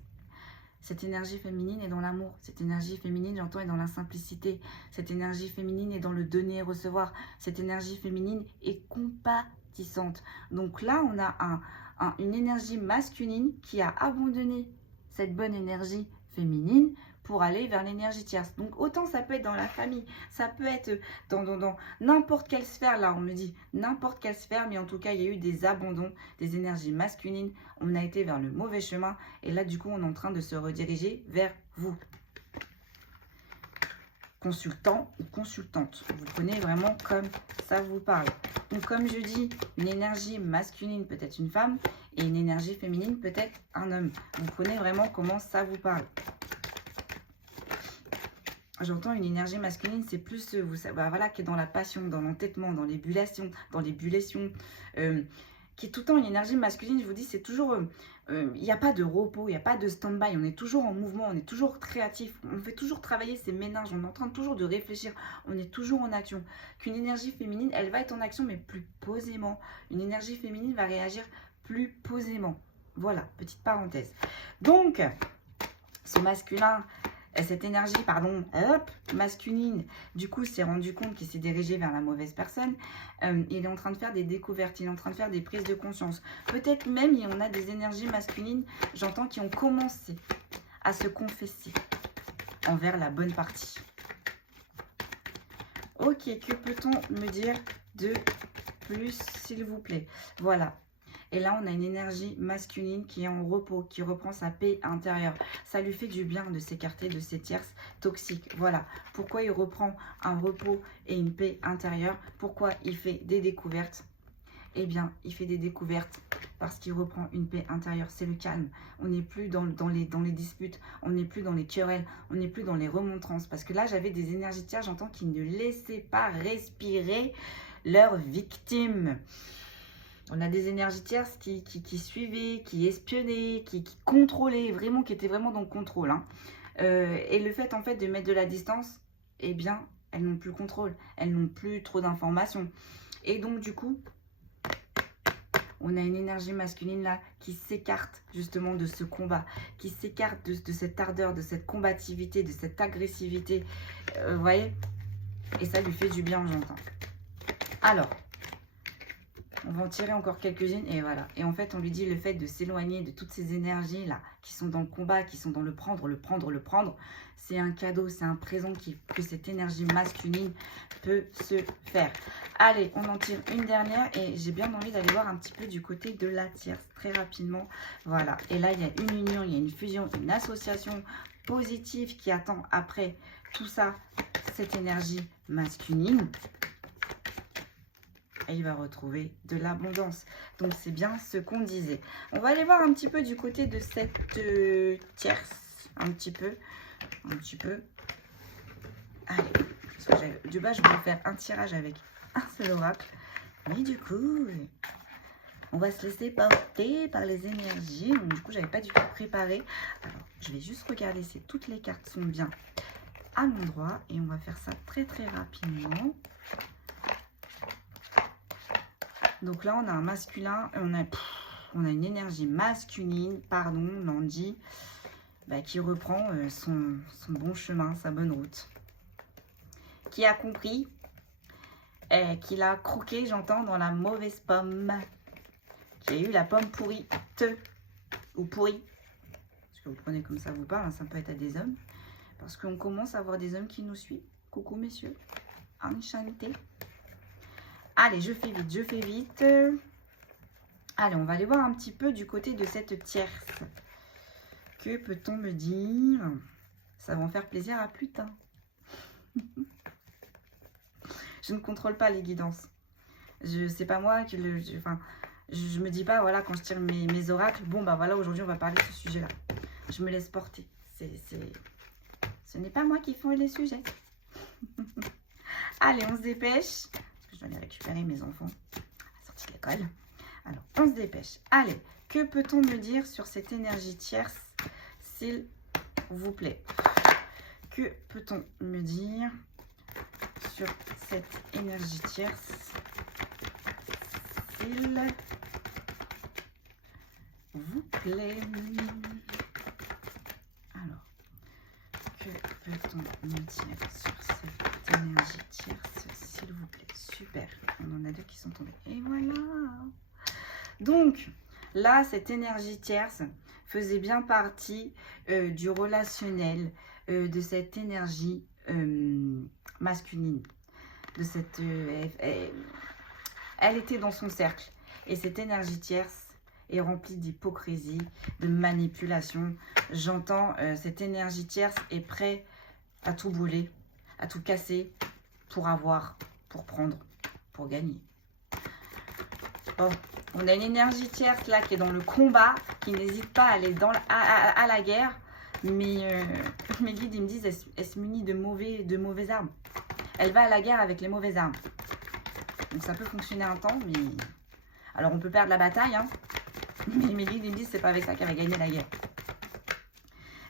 Cette énergie féminine est dans l'amour. Cette énergie féminine, j'entends, est dans la simplicité. Cette énergie féminine est dans le donner et recevoir. Cette énergie féminine est compatissante. Donc là, on a une énergie masculine qui a abandonné cette bonne énergie féminine pour aller vers l'énergie tierce. Donc autant ça peut être dans la famille, ça peut être dans n'importe quelle sphère, là on me dit n'importe quelle sphère, mais en tout cas il y a eu des abandons, des énergies masculines, on a été vers le mauvais chemin, et là du coup on est en train de se rediriger vers vous. Consultant ou consultante, vous prenez vraiment comme ça vous parle. Donc comme je dis, une énergie masculine peut être une femme, et une énergie féminine peut être un homme. Vous prenez vraiment comment ça vous parle. J'entends une énergie masculine, c'est plus, voilà, qui est dans la passion, dans l'entêtement, dans l'ébullition, qui est tout le temps une énergie masculine. Je vous dis, c'est toujours, il n'y a pas de repos, il n'y a pas de stand-by, on est toujours en mouvement, on est toujours créatif, on fait toujours travailler ses méninges, on est en train toujours de réfléchir, on est toujours en action. Qu'une énergie féminine, elle va être en action, mais plus posément. Une énergie féminine va réagir plus posément. Voilà, petite parenthèse. Donc, ce masculin cette énergie, pardon, hop, masculine, du coup, s'est rendu compte qu'il s'est dirigé vers la mauvaise personne. Il est en train de faire des découvertes, il est en train de faire des prises de conscience. Peut-être même, on a des énergies masculines, j'entends, qui ont commencé à se confesser envers la bonne partie. Ok, que peut-on me dire de plus, s'il vous plaît? Voilà. Et là, on a une énergie masculine qui est en repos, qui reprend sa paix intérieure. Ça lui fait du bien de s'écarter de ces tierces toxiques. Voilà. Pourquoi il reprend un repos et une paix intérieure? Pourquoi il fait des découvertes? Eh bien, il fait des découvertes parce qu'il reprend une paix intérieure. C'est le calme. On n'est plus dans les disputes. On n'est plus dans les querelles. On n'est plus dans les remontrances. Parce que là, j'avais des énergies tierces, j'entends, qui ne laissaient pas respirer leurs victimes. On a des énergies tierces qui suivaient, qui espionnaient, qui contrôlaient, vraiment, qui étaient vraiment dans le contrôle. Hein. Et le fait, en fait, de mettre de la distance, eh bien, elles n'ont plus le contrôle. Elles n'ont plus trop d'informations. Et donc, du coup, on a une énergie masculine là qui s'écarte justement de ce combat, qui s'écarte de cette ardeur, de cette combativité, de cette agressivité. Vous voyez? Et ça lui fait du bien, j'entends. Alors, on va en tirer encore quelques-unes et voilà. Et en fait, on lui dit le fait de s'éloigner de toutes ces énergies-là qui sont dans le combat, qui sont dans le prendre, c'est un cadeau, c'est un présent que cette énergie masculine peut se faire. Allez, on en tire une dernière et j'ai bien envie d'aller voir un petit peu du côté de la tierce, très rapidement. Voilà. Et là, il y a une union, il y a une fusion, une association positive qui attend après tout ça, cette énergie masculine. Et il va retrouver de l'abondance. Donc, c'est bien ce qu'on disait. On va aller voir un petit peu du côté de cette tierce. Un petit peu. Allez. Parce que du bas, je voulais faire un tirage avec un seul oracle. Mais du coup, on va se laisser porter par les énergies. Donc, du coup, je n'avais pas du tout préparé. Alors, je vais juste regarder si toutes les cartes sont bien à l'endroit. Et on va faire ça très, très rapidement. Donc là, on a un masculin, on a une énergie masculine, pardon, Nandi, qui reprend son bon chemin, sa bonne route. Qui a compris, qu'il a croqué, j'entends, dans la mauvaise pomme. Qui a eu la pomme pourrie, ou pourrie. Parce que vous prenez comme ça vous parle, hein, ça peut être à des hommes. Parce qu'on commence à avoir des hommes qui nous suivent. Coucou messieurs, enchanté. Allez, je fais vite. Allez, on va aller voir un petit peu du côté de cette tierce. Que peut-on me dire? Ça va en faire plaisir à plus tard. Je ne contrôle pas les guidances. C'est pas moi qui le... je me dis pas, voilà, quand je tire mes oracles, bon, bah voilà, aujourd'hui, on va parler de ce sujet-là. Je me laisse porter. Ce n'est pas moi qui fais les sujets. Allez, on se dépêche. Je dois aller récupérer mes enfants à la sortie de l'école. Alors, on se dépêche. Allez, que peut-on me dire sur cette énergie tierce, s'il vous plaît? Que peut-on me dire sur cette énergie tierce, s'il vous plaît? Alors, que peut-on me dire sur cette énergie tierce, s'il vous plaît? Super, on en a deux qui sont tombés. Et voilà. Donc, là, cette énergie tierce faisait bien partie du relationnel, de cette énergie masculine. De cette, elle était dans son cercle. Et cette énergie tierce est remplie d'hypocrisie, de manipulation. J'entends, cette énergie tierce est prête à tout brûler, à tout casser pour avoir, pour prendre, pour gagner. Bon, on a une énergie tierce là qui est dans le combat, qui n'hésite pas à aller à la guerre. Mais mes guides, ils me disent, elle se munit de mauvaises armes. Elle va à la guerre avec les mauvaises armes. Donc ça peut fonctionner un temps, mais... Alors on peut perdre la bataille, hein. Mais mes guides, ils me disent, c'est pas avec ça qu'elle va gagner la guerre.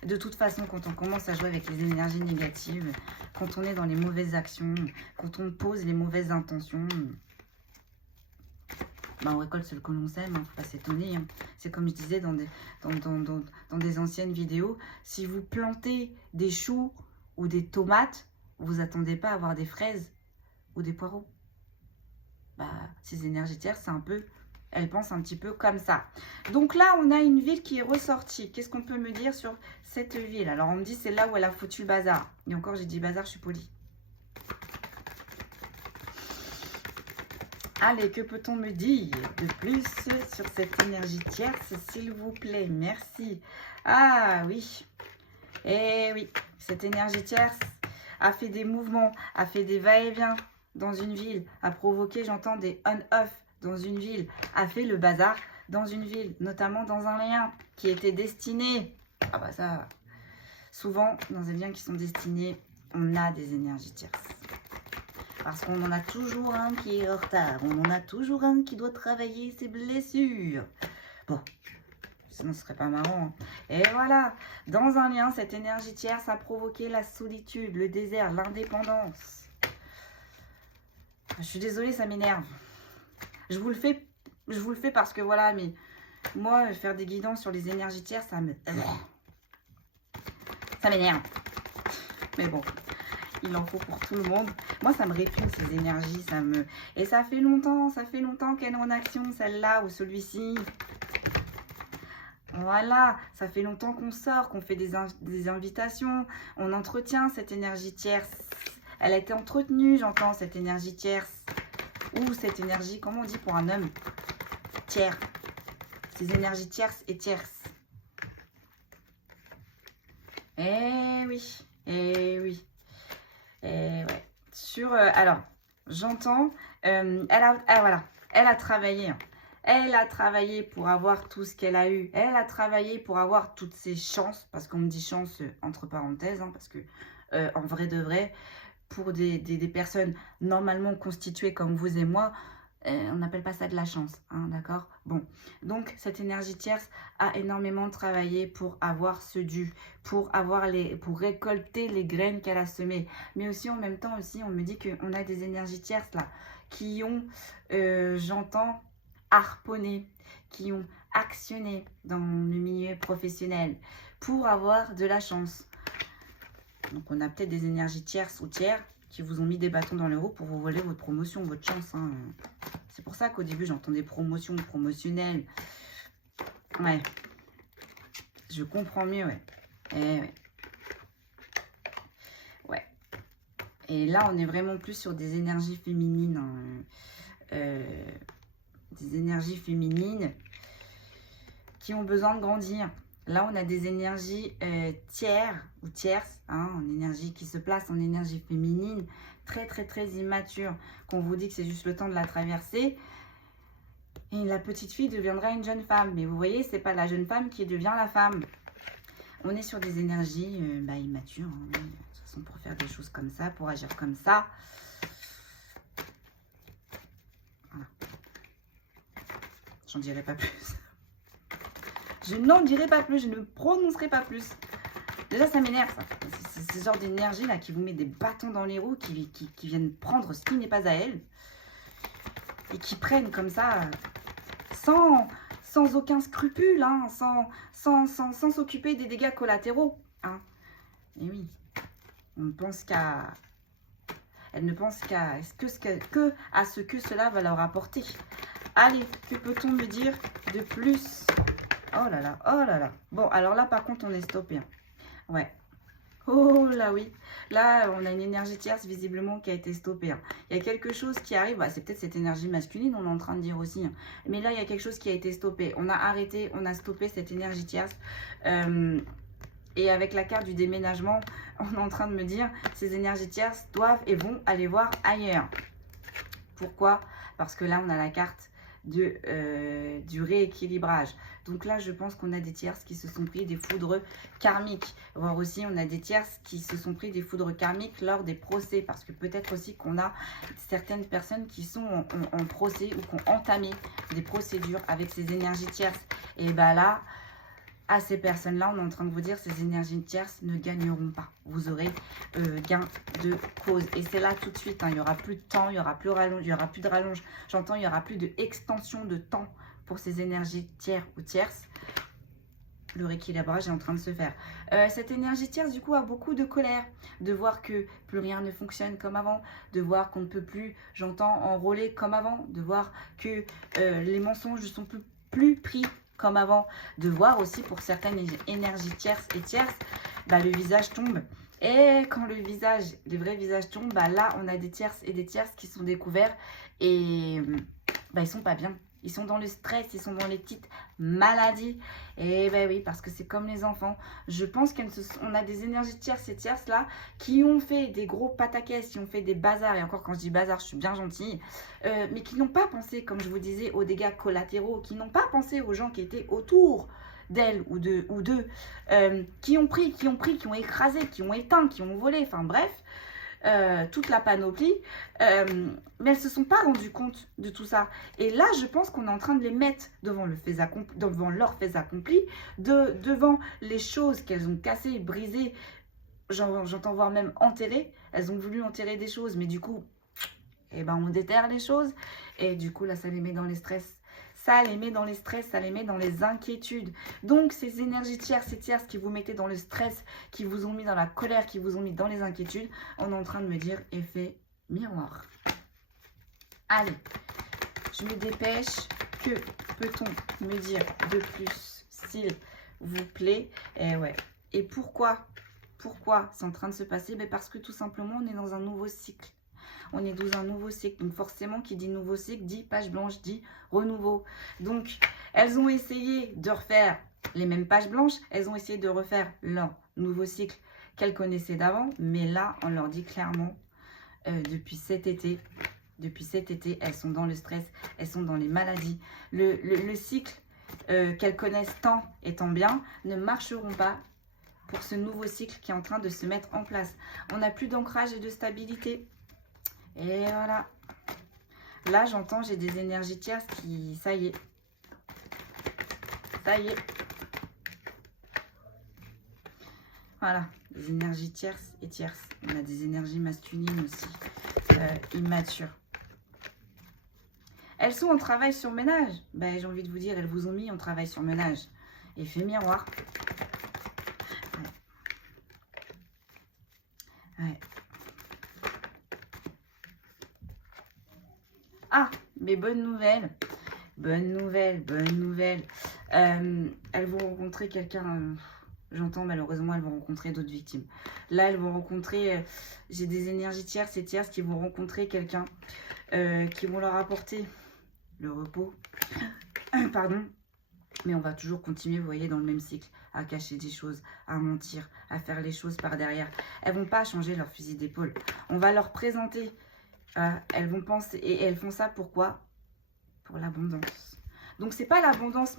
De toute façon, quand on commence à jouer avec les énergies négatives, quand on est dans les mauvaises actions, quand on pose les mauvaises intentions, bah, on récolte ce que l'on sème, hein, faut pas s'étonner. Hein. C'est comme je disais dans des anciennes vidéos, si vous plantez des choux ou des tomates, vous attendez pas à avoir des fraises ou des poireaux. Bah, ces énergies tierces, c'est un peu, elles pensent un petit peu comme ça. Donc là, on a une ville qui est ressortie. Qu'est-ce qu'on peut me dire sur cette ville? Alors, on me dit, c'est là où elle a foutu le bazar. Et encore, j'ai dit bazar, je suis polie. Allez, que peut-on me dire de plus sur cette énergie tierce, s'il vous plaît? Merci. Ah oui. Eh oui, cette énergie tierce a fait des mouvements, a fait des va-et-vient dans une ville, a provoqué, j'entends, des on-off dans une ville, a fait le bazar dans une ville, notamment dans un lien qui était destiné. Ah bah ça, souvent, dans des liens qui sont destinés, on a des énergies tierces. Parce qu'on en a toujours un qui est en retard. On en a toujours un qui doit travailler ses blessures. Bon, sinon ce serait pas marrant. Hein. Et voilà, dans un lien, cette énergie tierce a provoqué la solitude, le désert, l'indépendance. Je suis désolée, ça m'énerve. Je vous le fais parce que voilà, mais moi, faire des guidances sur les énergies tierces, ça m'énerve. Mais bon. Il en faut pour tout le monde. Moi, ça me réprime ces énergies. Et ça fait longtemps qu'elle est en action, celle-là ou celui-ci. Voilà, ça fait longtemps qu'on sort, qu'on fait des invitations. On entretient cette énergie tierce. Elle a été entretenue, j'entends, cette énergie tierce. Ou cette énergie, comment on dit pour un homme? Tiers. Ces énergies tierces et tierces. Eh oui, eh oui. Ouais. Alors, j'entends, elle a travaillé. Hein. Elle a travaillé pour avoir tout ce qu'elle a eu. Elle a travaillé pour avoir toutes ses chances. Parce qu'on me dit chance entre parenthèses. Hein, parce que, en vrai de vrai, pour des personnes normalement constituées comme vous et moi, on n'appelle pas ça de la chance, hein, d'accord? Bon, donc cette énergie tierce a énormément travaillé pour avoir ce dû, pour récolter les graines qu'elle a semées. Mais aussi en même temps aussi, on me dit qu'on a des énergies tierces là qui ont, j'entends, harponné, qui ont actionné dans le milieu professionnel pour avoir de la chance. Donc on a peut-être des énergies tierces ou tiers qui vous ont mis des bâtons dans les roues pour vous voler votre promotion, votre chance. Hein. C'est pour ça qu'au début, j'entendais promotion, promotionnelle. Ouais. Je comprends mieux, ouais. Ouais. Ouais. Et là, on est vraiment plus sur des énergies féminines. Hein. Des énergies féminines qui ont besoin de grandir. Là, on a des énergies tiers ou tierces, hein, en énergie qui se place en énergie féminine, très, très, très immature, qu'on vous dit que c'est juste le temps de la traverser. Et la petite fille deviendra une jeune femme. Mais vous voyez, c'est pas la jeune femme qui devient la femme. On est sur des énergies immatures, hein, de toute façon, pour faire des choses comme ça, pour agir comme ça. Voilà. J'en dirai pas plus. Je n'en dirai pas plus, je ne prononcerai pas plus. Déjà, ça m'énerve, ça. C'est ce genre d'énergie là qui vous met des bâtons dans les roues, qui viennent prendre ce qui n'est pas à elles. Et qui prennent comme ça, sans aucun scrupule, hein, sans s'occuper des dégâts collatéraux. Hein. Et oui, on ne pense qu'à... Elle ne pense qu'à ce que cela va leur apporter. Allez, que peut-on me dire de plus ? Oh là là, oh là là. Bon, alors là, par contre, on est stoppé. Hein. Ouais. Oh là, oui. Là, on a une énergie tierce, visiblement, qui a été stoppée. Hein. Il y a quelque chose qui arrive. Bah, c'est peut-être cette énergie masculine, on est en train de dire aussi. Hein. Mais là, il y a quelque chose qui a été stoppé. On a arrêté, on a stoppé cette énergie tierce. Et avec la carte du déménagement, on est en train de me dire, ces énergies tierces doivent et vont aller voir ailleurs. Pourquoi? Parce que là, on a la carte du rééquilibrage. Donc là, je pense qu'on a des tierces qui se sont pris des foudres karmiques. Voire aussi, on a des tierces qui se sont pris des foudres karmiques lors des procès. Parce que peut-être aussi qu'on a certaines personnes qui sont en procès ou qui ont entamé des procédures avec ces énergies tierces. Et bien là, à ces personnes-là, on est en train de vous dire, ces énergies tierces ne gagneront pas. Vous aurez gain de cause. Et c'est là tout de suite, hein, il n'y aura plus de temps, il n'y aura plus rallonge, il y aura plus de rallonge. J'entends, il n'y aura plus d'extension de temps pour ces énergies tiers ou tierces. Le rééquilibrage est en train de se faire. Cette énergie tierce, du coup, a beaucoup de colère. De voir que plus rien ne fonctionne comme avant. De voir qu'on ne peut plus, j'entends, enrôler comme avant. De voir que les mensonges ne sont plus pris comme avant. De voir aussi pour certaines énergies tierces et tierces, bah, le visage tombe. Et quand le vrai visage tombe, bah, là, on a des tierces et des tierces qui sont découverts. Et bah, ils sont pas bien. Ils sont dans le stress, ils sont dans les petites maladies. Et ben oui, parce que c'est comme les enfants. Je pense qu'on a des énergies tierces et tierces là qui ont fait des gros pataquès, qui ont fait des bazars. Et encore, quand je dis bazar, je suis bien gentille. Mais qui n'ont pas pensé, comme je vous disais, aux dégâts collatéraux. Qui n'ont pas pensé aux gens qui étaient autour d'elle ou d'eux. Qui ont pris, qui ont écrasé, qui ont éteint, qui ont volé. Enfin bref. Toute la panoplie, mais elles ne se sont pas rendues compte de tout ça. Et là, je pense qu'on est en train de les mettre devant, devant leur fait accompli, devant les choses qu'elles ont cassées, brisées, j'entends voir même enterrées. Elles ont voulu enterrer des choses, mais du coup, eh ben, on déterre les choses. Et du coup, là, ça les met dans les stress. Ça les met dans les stress, ça les met dans les inquiétudes. Donc, ces énergies tierces et tierces qui vous mettez dans le stress, qui vous ont mis dans la colère, qui vous ont mis dans les inquiétudes, on est en train de me dire effet miroir. Allez, je me dépêche. Que peut-on me dire de plus, s'il vous plaît? Et ouais. Et pourquoi c'est en train de se passer? Ben parce que tout simplement, on est dans un nouveau cycle. On est dans un nouveau cycle. Donc forcément, qui dit nouveau cycle, dit page blanche, dit renouveau. Donc, elles ont essayé de refaire les mêmes pages blanches. Elles ont essayé de refaire leur nouveau cycle qu'elles connaissaient d'avant. Mais là, on leur dit clairement, depuis cet été, elles sont dans le stress, elles sont dans les maladies. Le cycle qu'elles connaissent tant et tant bien ne marcheront pas pour ce nouveau cycle qui est en train de se mettre en place. On n'a plus d'ancrage et de stabilité. Et voilà. Là, j'entends, j'ai des énergies tierces qui... Ça y est. Ça y est. Voilà. Des énergies tierces et tierces. On a des énergies masculines aussi. Immatures. Elles sont en travail sur ménage. Ben, j'ai envie de vous dire, elles vous ont mis en travail sur ménage. Effet miroir. Ouais. Ah, mais bonne nouvelle. Bonne nouvelle, bonne nouvelle. Elles vont rencontrer quelqu'un... J'entends, malheureusement, elles vont rencontrer d'autres victimes. Là, elles vont rencontrer... j'ai des énergies tierces et tierces qui vont rencontrer quelqu'un qui vont leur apporter le repos. Pardon. Mais on va toujours continuer, vous voyez, dans le même cycle, à cacher des choses, à mentir, à faire les choses par derrière. Elles vont pas changer leur fusil d'épaule. On va leur présenter... elles vont penser... Et elles font ça pourquoi? Pour l'abondance. Donc, c'est pas l'abondance...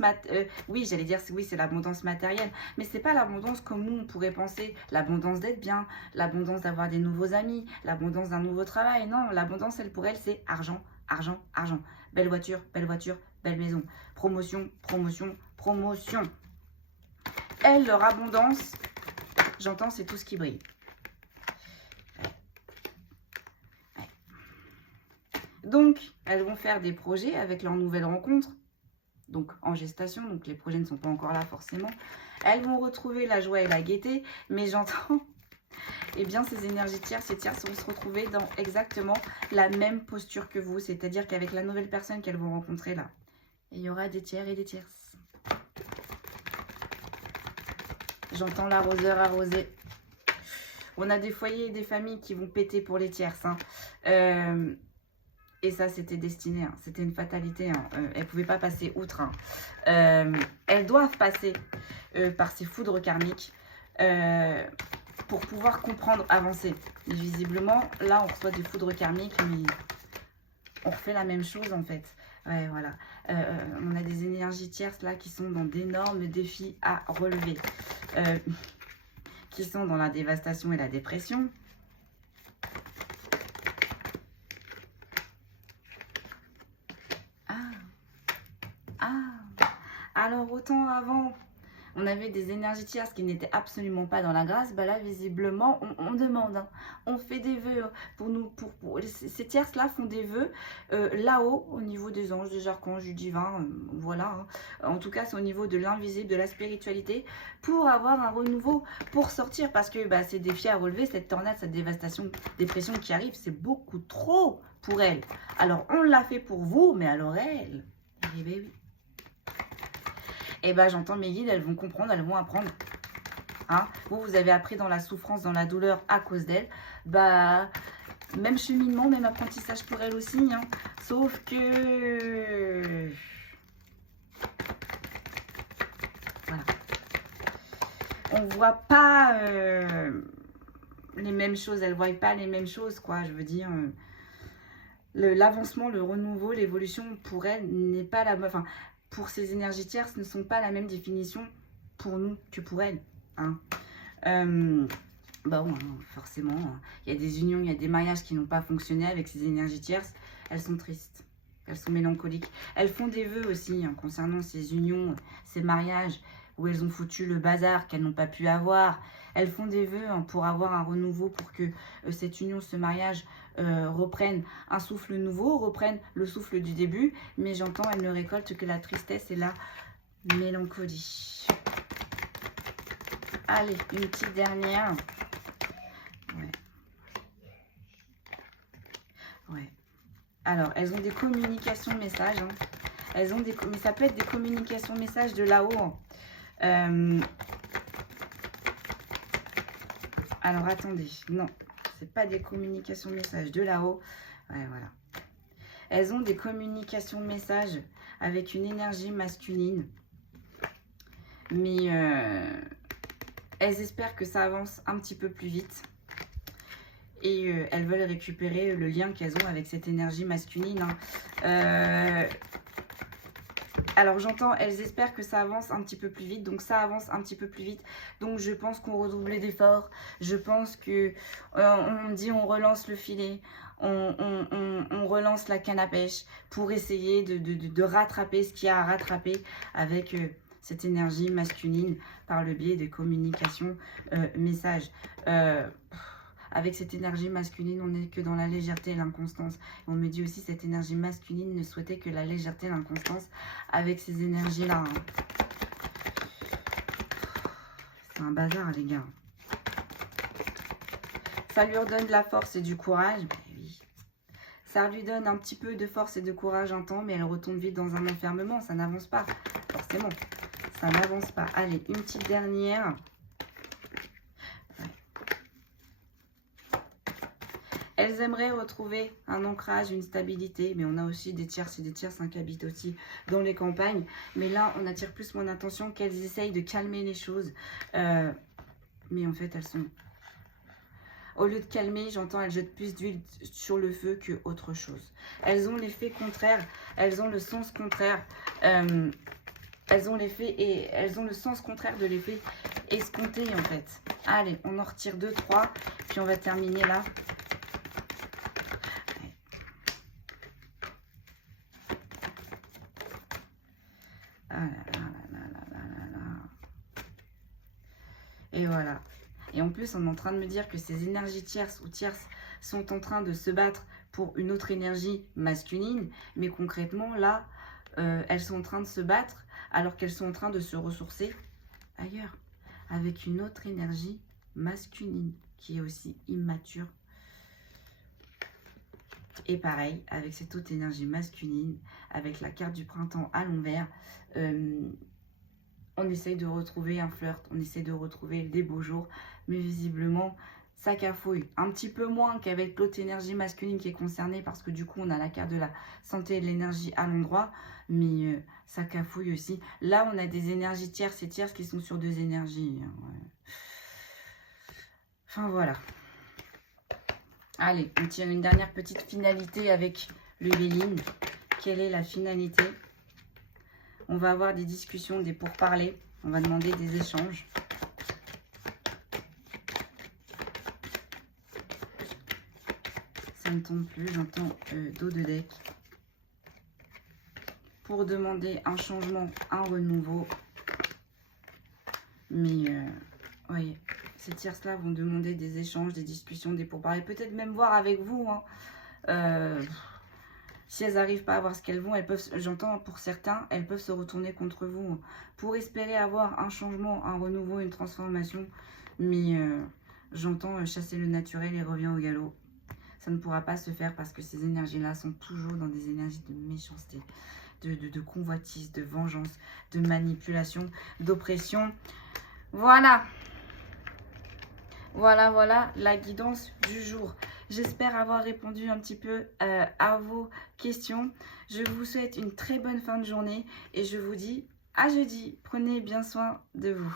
oui, j'allais dire, oui, c'est l'abondance matérielle. Mais c'est pas l'abondance comme nous, on pourrait penser. L'abondance d'être bien, l'abondance d'avoir des nouveaux amis, l'abondance d'un nouveau travail. Non, l'abondance, elle, pour elle, c'est argent, argent, argent. Belle voiture, belle maison. Promotion, promotion, promotion. Elle, leur abondance, j'entends, c'est tout ce qui brille. Donc, elles vont faire des projets avec leur nouvelle rencontre. Donc, en gestation. Donc, les projets ne sont pas encore là, forcément. Elles vont retrouver la joie et la gaieté. Mais j'entends, eh bien, ces énergies tierces et tierces vont se retrouver dans exactement la même posture que vous. C'est-à-dire qu'avec la nouvelle personne qu'elles vont rencontrer là, il y aura des tiers et des tierces. J'entends l'arroseur arroser. On a des foyers et des familles qui vont péter pour les tierces. Hein. Et ça, c'était destiné. Hein. C'était une fatalité. Hein. Elles ne pouvaient pas passer outre. Hein. Elles doivent passer par ces foudres karmiques pour pouvoir comprendre, avancer. Et visiblement, là, on reçoit des foudres karmiques, mais on refait la même chose, en fait. Ouais, voilà. On a des énergies tierces, là, qui sont dans d'énormes défis à relever. Qui sont dans la dévastation et la dépression. Alors, autant avant, On avait des énergies tierces qui n'étaient absolument pas dans la grâce. Bah là, visiblement, on demande. Hein. On fait des vœux pour nous. Ces tierces-là font des vœux là-haut, au niveau des anges, des archanges, du divin. Voilà. Hein. En tout cas, c'est au niveau de l'invisible, de la spiritualité, pour avoir un renouveau, pour sortir. Parce que bah, c'est des défis à relever, cette tornade, cette dévastation, dépression qui arrive, c'est beaucoup trop pour elle. Alors, on l'a fait pour vous, mais alors elle, eh bien oui. Et bah j'entends mes guides, elles vont comprendre, elles vont apprendre. Hein, vous avez appris dans la souffrance, dans la douleur à cause d'elle. Bah, même cheminement, même apprentissage pour elle aussi. Hein. Sauf que... Voilà. On voit pas les mêmes choses. Elles ne voient pas les mêmes choses, quoi. Je veux dire... L'avancement, le renouveau, l'évolution, pour elle, n'est pas la... Enfin, pour ces énergies tierces, ne sont pas la même définition pour nous que pour elles. Hein. Bon, forcément, il y a des unions, il y a des mariages qui n'ont pas fonctionné avec ces énergies tierces. Elles sont tristes, elles sont mélancoliques. Elles font des vœux aussi hein, concernant ces unions, ces mariages où elles ont foutu le bazar qu'elles n'ont pas pu avoir. Elles font des vœux hein, pour avoir un renouveau, pour que cette union, ce mariage reprenne un souffle nouveau, reprenne le souffle du début. Mais j'entends, elles ne récoltent que la tristesse et la mélancolie. Allez, une petite dernière. Ouais. Ouais. Alors, elles ont des communications messages. Hein. Elles ont des... Mais ça peut être des communications messages de là-haut. Hein. Alors, attendez. Non, c'est pas des communications messages de là-haut. Ouais, voilà. Elles ont des communications messages avec une énergie masculine. Mais elles espèrent que ça avance un petit peu plus vite. Et elles veulent récupérer le lien qu'elles ont avec cette énergie masculine. Hein. Alors j'entends, elles espèrent que ça avance un petit peu plus vite. Donc ça avance un petit peu plus vite. Donc je pense qu'on redouble d'efforts. Je pense que on dit on relance le filet. On relance la canne à pêche pour essayer de rattraper ce qu'il y a à rattraper avec cette énergie masculine par le biais des communications messages. Avec cette énergie masculine, on n'est que dans la légèreté et l'inconstance. On me dit aussi cette énergie masculine ne souhaitait que la légèreté et l'inconstance avec ces énergies-là. Hein. C'est un bazar, les gars. Ça lui redonne de la force et du courage. Ben oui. Ça lui donne un petit peu de force et de courage un temps, mais elle retombe vite dans un enfermement. Ça n'avance pas, forcément. Ça n'avance pas. Allez, une petite dernière. Elles aimeraient retrouver un ancrage, une stabilité, mais on a aussi des tierces et des tierces qui habitent aussi dans les campagnes. Mais là, on attire plus mon attention qu'elles essayent de calmer les choses. Mais en fait, elles sont... Au lieu de calmer, j'entends, elles jettent plus d'huile sur le feu que autre chose. Elles ont l'effet contraire, elles ont le sens contraire. Elles ont l'effet et elles ont le sens contraire de l'effet escompté, en fait. Allez, on en retire 2, 3, puis on va terminer là. Et voilà. Et en plus, on est en train de me dire que ces énergies tierces ou tierces sont en train de se battre pour une autre énergie masculine. Mais concrètement, là, elles sont en train de se battre alors qu'elles sont en train de se ressourcer ailleurs. Avec une autre énergie masculine qui est aussi immature. Et pareil, avec cette autre énergie masculine, avec la carte du printemps à l'envers, on essaye de retrouver un flirt, on essaye de retrouver des beaux jours, mais visiblement, ça cafouille. Un petit peu moins qu'avec l'autre énergie masculine qui est concernée, parce que du coup, on a la carte de la santé et de l'énergie à l'endroit, mais ça cafouille aussi. Là, on a des énergies tierces et tierces qui sont sur 2 énergies. Ouais. Enfin, voilà. Allez, on tire une dernière petite finalité avec le Léline. Quelle est la finalité ? On va avoir des discussions, des pourparlers. On va demander des échanges. Ça ne tombe plus, j'entends dos de deck. Pour demander un changement, un renouveau. Mais, oui, ces tierces-là vont demander des échanges, des discussions, des pourparlers. Peut-être même voir avec vous, hein. Si elles n'arrivent pas à avoir ce qu'elles vont, elles peuvent, j'entends pour certains, elles peuvent se retourner contre vous, hein, pour espérer avoir un changement, un renouveau, une transformation. Mais j'entends chasser le naturel et revient au galop. Ça ne pourra pas se faire parce que ces énergies-là sont toujours dans des énergies de méchanceté, de convoitise, de vengeance, de manipulation, d'oppression. Voilà. Voilà la guidance du jour. J'espère avoir répondu un petit peu à vos questions. Je vous souhaite une très bonne fin de journée et je vous dis à jeudi. Prenez bien soin de vous.